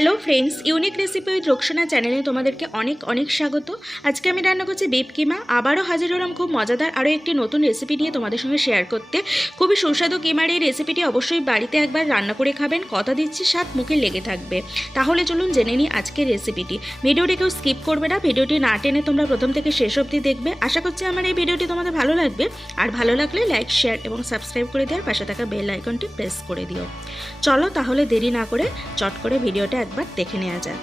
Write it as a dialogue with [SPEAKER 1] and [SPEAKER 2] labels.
[SPEAKER 1] Hello friends unique recipe with Roksana চ্যানেলে তোমাদেরকে অনেক অনেক স্বাগত। আজকে আমি রান্না করছি বিপ কিমা আবারও হাজির হলাম খুব মজাদার আরও একটি নতুন রেসিপি নিয়ে তোমাদের সঙ্গে শেয়ার করতে। খুবই সুস্বাদু কিমার এই রেসিপিটি অবশ্যই বাড়িতে একবার রান্না করে খাবেন। কথা দিচ্ছি, স্বাদ মুখে লেগে থাকবে। তাহলে চলুন জেনে নিই আজকের রেসিপিটি ভিডিওটি কেউ স্কিপ করবে না। ভিডিওটি না টেনে তোমরা প্রথম থেকে শেষ অবধি দেখবে। আশা করছি আমার এই ভিডিওটি তোমাদের ভালো লাগবে। আর ভালো লাগলে লাইক শেয়ার এবং সাবস্ক্রাইব করে দেওয়ার পাশে থাকা বেল আইকনটি প্রেস করে দিও। চলো তাহলে দেরি না করে চট করে ভিডিওটা একবার দেখে নেওয়া যাক।